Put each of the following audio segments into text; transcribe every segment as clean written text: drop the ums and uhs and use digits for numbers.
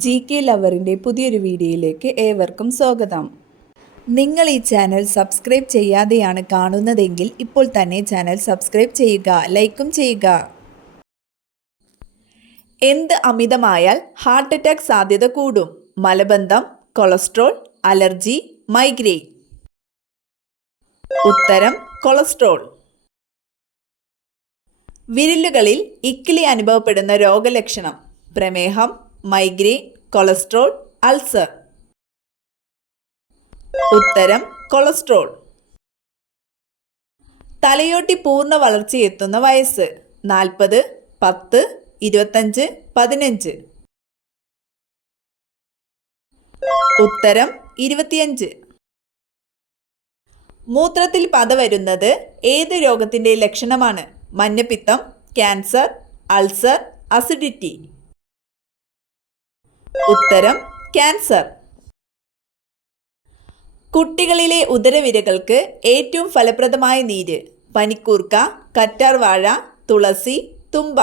GK ലവറിൻ്റെ പുതിയൊരു വീഡിയോയിലേക്ക് ഏവർക്കും സ്വാഗതം. നിങ്ങൾ ഈ ചാനൽ സബ്സ്ക്രൈബ് ചെയ്യാതെയാണ് കാണുന്നതെങ്കിൽ ഇപ്പോൾ തന്നെ ചാനൽ സബ്സ്ക്രൈബ് ചെയ്യുക, ലൈക്കും ചെയ്യുക. എന്ത് അമിതമായാൽ ഹാർട്ട് അറ്റാക്ക് സാധ്യത കൂടും? മലബന്ധം, കൊളസ്ട്രോൾ, അലർജി, മൈഗ്രെയിൻ. ഉത്തരം കൊളസ്ട്രോൾ. വിരലുകളിൽ ഇക്കിളി അനുഭവപ്പെടുന്ന രോഗലക്ഷണം? പ്രമേഹം, മൈഗ്രെയിൻ, കൊളസ്ട്രോൾ, അൾസർ. ഉത്തരം കൊളസ്ട്രോൾ. തലയോട്ടി പൂർണ്ണ വളർച്ചയെത്തുന്ന വയസ്സ്? 40, 10, 25, 15. ഉത്തരം 25. മൂത്രത്തിൽ പത വരുന്നത് ഏത് രോഗത്തിൻ്റെ ലക്ഷണമാണ്? മഞ്ഞപ്പിത്തം, ക്യാൻസർ, അൾസർ, അസിഡിറ്റി. ഉത്തരം ക്യാൻസർ. കുട്ടികളിലെ ഉദരവിരകൾക്ക് ഏറ്റവും ഫലപ്രദമായ നീര്? പനിക്കൂർക്ക, കറ്റാർവാഴ, തുളസി, തുമ്പ.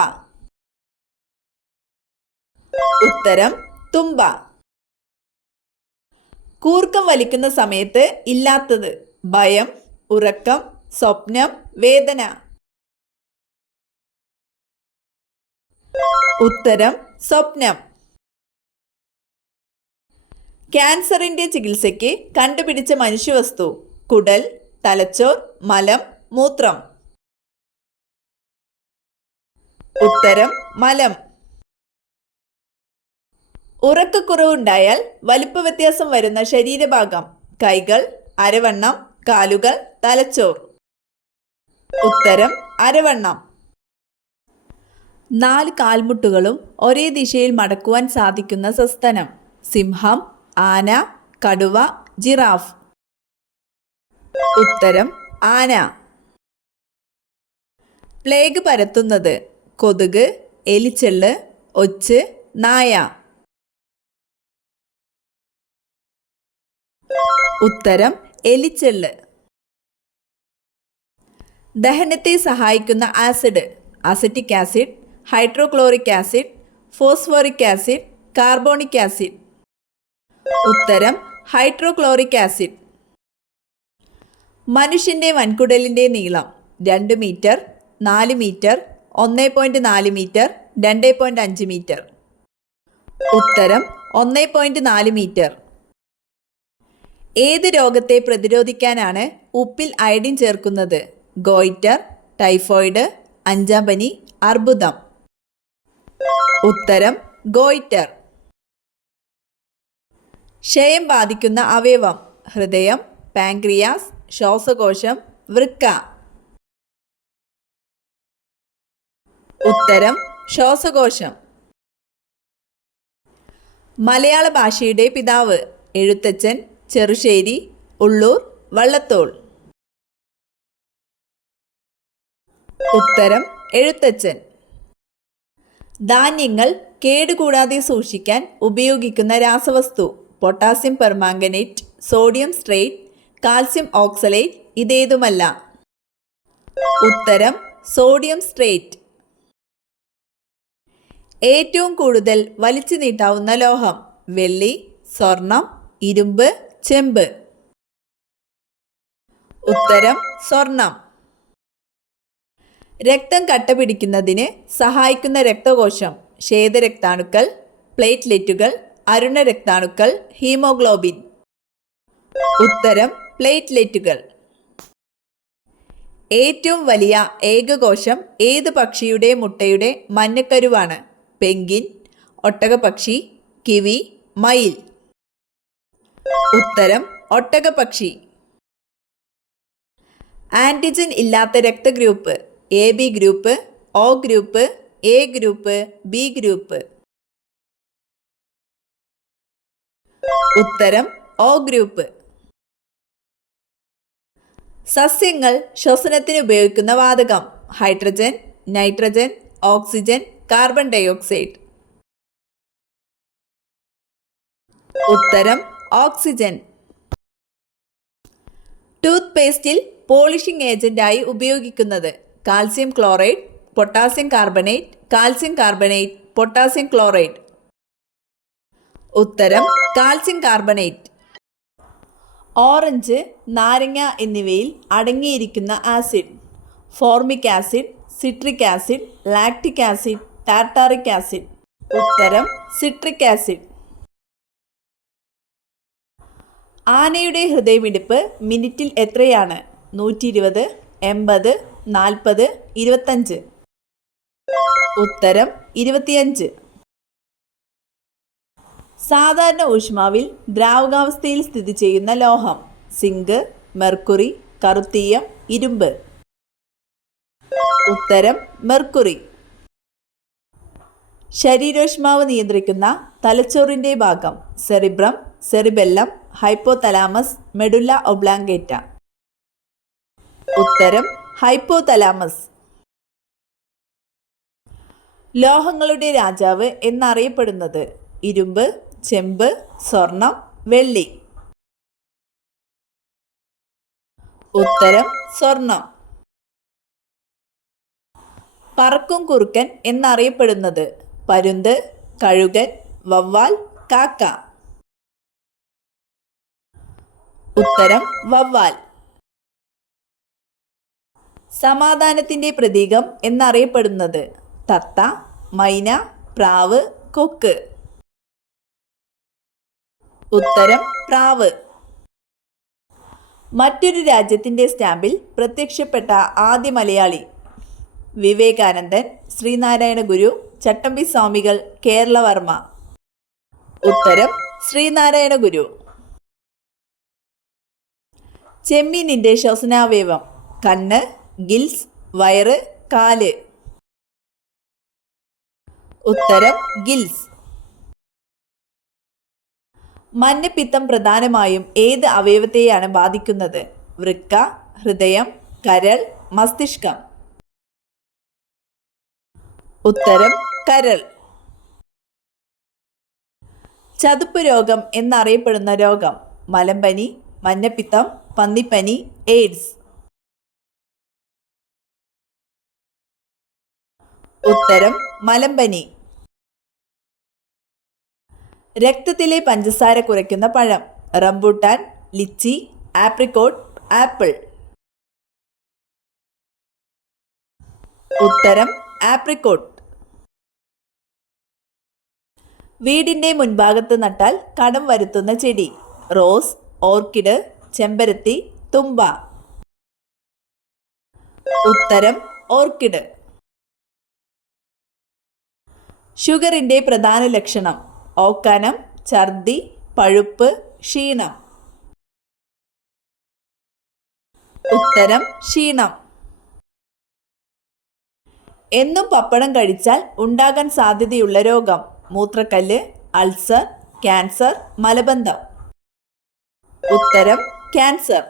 ഉത്തരം തുമ്പ. കൂർക്കം വലിക്കുന്ന സമയത്ത് ഇല്ലാത്തത്? ഭയം, ഉറക്കം, സ്വപ്നം, വേദന. ഉത്തരം സ്വപ്നം. ക്യാൻസറിൻ്റെ ചികിത്സയ്ക്ക് കണ്ടുപിടിച്ച മനുഷ്യവസ്തു? കുടൽ, തലച്ചോർ, മലം, മൂത്രം. ഉത്തരം മലം. ഉറക്കക്കുറവുണ്ടായാൽ വലിപ്പ വ്യത്യാസം വരുന്ന ശരീരഭാഗം? കൈകൾ, അരവണ്ണം, കാലുകൾ, തലച്ചോർ. ഉത്തരം അരവണ്ണം. 4 കാൽമുട്ടുകളും ഒരേ ദിശയിൽ മടക്കുവാൻ സാധിക്കുന്ന സസ്തനം? സിംഹം, ആന, കടുവ, ജിറാഫ്. ഉത്തരം ആന. പ്ലേഗ് പരത്തുന്നത്? കൊതുക്, എലിച്ചെള്ള്, ഒച്ച്, നായ. ഉത്തരം എലിച്ചെള്ള്. ദഹനത്തെ സഹായിക്കുന്ന acid? Acetic acid, hydrochloric acid, phosphoric acid, carbonic acid. ഉത്തരം ഹൈഡ്രോക്ലോറിക് ആസിഡ്. മനുഷ്യൻ്റെ വൻകുടലിൻ്റെ നീളം? 2 മീറ്റർ, 4 മീറ്റർ, 1.4 മീറ്റർ, 2.5 മീറ്റർ. ഉത്തരം 1.4 മീറ്റർ. ഏത് രോഗത്തെ പ്രതിരോധിക്കാനാണ് ഉപ്പിൽ അയഡിൻ ചേർക്കുന്നത്? ഗോയിറ്റർ, ടൈഫോയിഡ്, 5-ാം പനി, അർബുദം. ഉത്തരം ഗോയിറ്റർ. ക്ഷയം ബാധിക്കുന്ന അവയവം? ഹൃദയം, പാൻക്രിയാസ്, ശ്വാസകോശം, വൃക്ക. ഉത്തരം ശ്വാസകോശം. മലയാള ഭാഷയുടെ പിതാവ്? എഴുത്തച്ഛൻ, ചെറുശ്ശേരി, ഉള്ളൂർ, വള്ളത്തോൾ. ഉത്തരം എഴുത്തച്ഛൻ. ധാന്യങ്ങൾ കേടുകൂടാതെ സൂക്ഷിക്കാൻ ഉപയോഗിക്കുന്ന രാസവസ്തു? Potassium permanganate, sodium citrate, calcium oxalate. ഇതേതുമല്ല. ഉത്തരം സോഡിയം സ്ട്രേറ്റ്. ഏറ്റവും കൂടുതൽ വലിച്ചു നീട്ടാവുന്ന ലോഹം? വെള്ളി, സ്വർണം, ഇരുമ്പ്, ചെമ്പ്. ഉത്തരം സ്വർണം. രക്തം കട്ടപിടിക്കുന്നതിന് സഹായിക്കുന്ന രക്തകോശം? ശ്വേതരക്താണുക്കൾ, പ്ലേറ്റ്ലെറ്റുകൾ, അരുണരക്താണുക്കൾ, ഹീമോഗ്ലോബിൻ. ഉത്തരം പ്ലേറ്റ്ലെറ്റുകൾ. ഏറ്റവും വലിയ ഏകകോശം ഏത് പക്ഷിയുടെ മുട്ടയുടെ മഞ്ഞക്കരുവാണ്? പെൻഗ്വിൻ, ഒട്ടകപ്പക്ഷി, കിവി, മയിൽ. ഉത്തരം ഒട്ടകപ്പക്ഷി. ആൻറ്റിജൻ ഇല്ലാത്ത രക്തഗ്രൂപ്പ്? AB group, O group, A group, B group. ഉത്തരം O ഗ്രൂപ്പ്. സസ്യങ്ങൾ ശ്വസനത്തിന് ഉപയോഗിക്കുന്ന വാതകം? Hydrogen, nitrogen, oxygen, carbon dioxide. ഉത്തരം ഓക്സിജൻ. ടൂത്ത് പേസ്റ്റിൽ പോളിഷിംഗ് ഏജന്റായി ഉപയോഗിക്കുന്നത്? Calcium chloride, potassium carbonate, calcium carbonate, potassium chloride. ഉത്തരം കാൽസ്യം കാർബണേറ്റ്. ഓറഞ്ച്, നാരങ്ങ എന്നിവയിൽ അടങ്ങിയിരിക്കുന്ന acid. Formic acid, citric acid, lactic acid, tartaric acid. ഉത്തരം സിട്രിക് ആസിഡ്. ആനയുടെ ഹൃദയമിടിപ്പ് മിനിറ്റിൽ എത്രയാണ്? 120, 80, 40, 25. ഉത്തരം 25. സാധാരണ ഊഷ്മാവിൽ ദ്രാവകാവസ്ഥയിൽ സ്ഥിതി ചെയ്യുന്ന ലോഹം. സിങ്ക്, മെർക്കുറി, കറുത്തീയം, ഇരുമ്പ്. ഉത്തരം മെർക്കുറി. ശരീരോഷ്മാവ് നിയന്ത്രിക്കുന്ന തലച്ചോറിൻ്റെ ഭാഗം. Cerebrum, cerebellum, hypothalamus, medulla oblongata. ഉത്തരം ഹൈപ്പോതലാമസ്. ലോഹങ്ങളുടെ രാജാവ് എന്നറിയപ്പെടുന്നത്. ഇരുമ്പ്, ചെമ്പ്, സ്വർണം, വെള്ളി. ഉത്തരം സ്വർണം. പറക്കും കുറുക്കൻ എന്നറിയപ്പെടുന്നത്. പരുന്ത്, കഴുകൻ, വവ്വാൽ, കാക്ക. ഉത്തരം വവ്വാൽ. സമാധാനത്തിൻ്റെ പ്രതീകം എന്നറിയപ്പെടുന്നത്. തത്ത, മൈന, പ്രാവ്, കൊക്ക്. ഉത്തരം പ്രാവ്. മറ്റൊരു രാജ്യത്തിൻ്റെ സ്റ്റാമ്പിൽ പ്രത്യക്ഷപ്പെട്ട ആദ്യ മലയാളി. വിവേകാനന്ദൻ, ശ്രീനാരായണ ഗുരു, ചട്ടമ്പി സ്വാമികൾ, കേരളവർമ്മ. ഉത്തരം ശ്രീനാരായണ ഗുരു. ചെമ്മീനിൻ്റെ ശ്വസനാവയവം. കണ്ണ്, ഗിൽസ്, വയറ്, കാല്. ഉത്തരം ഗിൽസ്. മഞ്ഞപ്പിത്തം പ്രധാനമായും ഏത് അവയവത്തെയാണ് ബാധിക്കുന്നത്? വൃക്ക, ഹൃദയം, കരൾ, മസ്തിഷ്കം. ഉത്തരം കരൾ. ചതുപ്പ് രോഗം എന്നറിയപ്പെടുന്ന രോഗം. മലമ്പനി, മഞ്ഞപ്പിത്തം, പന്നിപ്പനി, എയ്ഡ്സ്. ഉത്തരം മലമ്പനി. രക്തത്തിലെ പഞ്ചസാര കുറയ്ക്കുന്ന പഴം. Rambutan, lychee, apricot, apple. ഉത്തരം ആപ്രിക്കോട്ട്. വീടിൻ്റെ മുൻഭാഗത്ത് നട്ടാൽ കടം വരുത്തുന്ന ചെടി. റോസ്, ഓർക്കിഡ്, ചെമ്പരത്തി, തുമ്പ. ഉത്തരം ഓർക്കിഡ്. ഷുഗറിൻ്റെ പ്രധാന ലക്ഷണം. ഓക്കാനം, ഛർദി, പഴുപ്പ്, ക്ഷീണം. ഉത്തരം ക്ഷീണം. എന്നും പപ്പടം കഴിച്ചാൽ ഉണ്ടാകാൻ സാധ്യതയുള്ള രോഗം. മൂത്രക്കല്ല്, അൾസർ, ക്യാൻസർ, മലബന്ധം. ഉത്തരം ക്യാൻസർ.